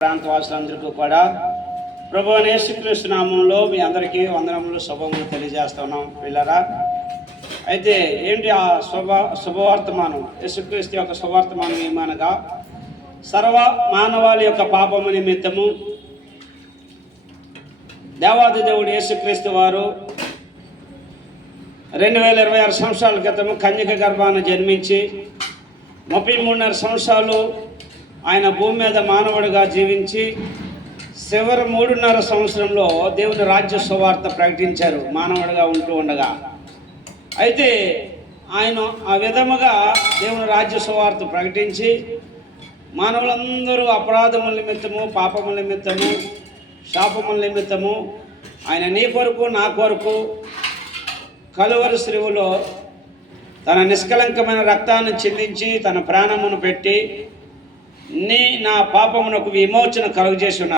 ప్రాంతవాసులందరికీ కూడా ప్రభువైన యేసుక్రీస్తు నామంలో మీ అందరికీ వందనములు శుభములు తెలియజేస్తున్నాం పిల్లరా. అయితే ఏంటి ఆ శుభవర్తమానం? యేసుక్రీస్తు యొక్క శుభవర్తమానం ఏమనగా, సర్వ మానవాళి యొక్క పాపము నిమిత్తము దేవాది దేవుడు యేసుక్రీస్తు వారు 2026 సంవత్సరాల క్రితం కన్యక గర్భాన జన్మించి 33.5 సంవత్సరాలు ఆయన భూమి మీద మానవుడిగా జీవించి చివరి 3.5 సంవత్సరంలో దేవుని రాజ్య సువార్త ప్రకటించారు మానవుడిగా ఉంటూ ఉండగా. అయితే ఆయన ఆ విధముగా దేవుని రాజ్య సువార్త ప్రకటించి మానవులందరూ అపరాధముల నిమిత్తము, పాపముల నిమిత్తము, శాపముల నిమిత్తము ఆయన నీ కొరకు నా కొరకు కలువరి శ్రీవులో తన నిష్కలంకమైన రక్తాన్ని చిందించి తన ప్రాణమును పెట్టి నా పాపమునకు విమోచన కలుగజేసి ఉన్నారు.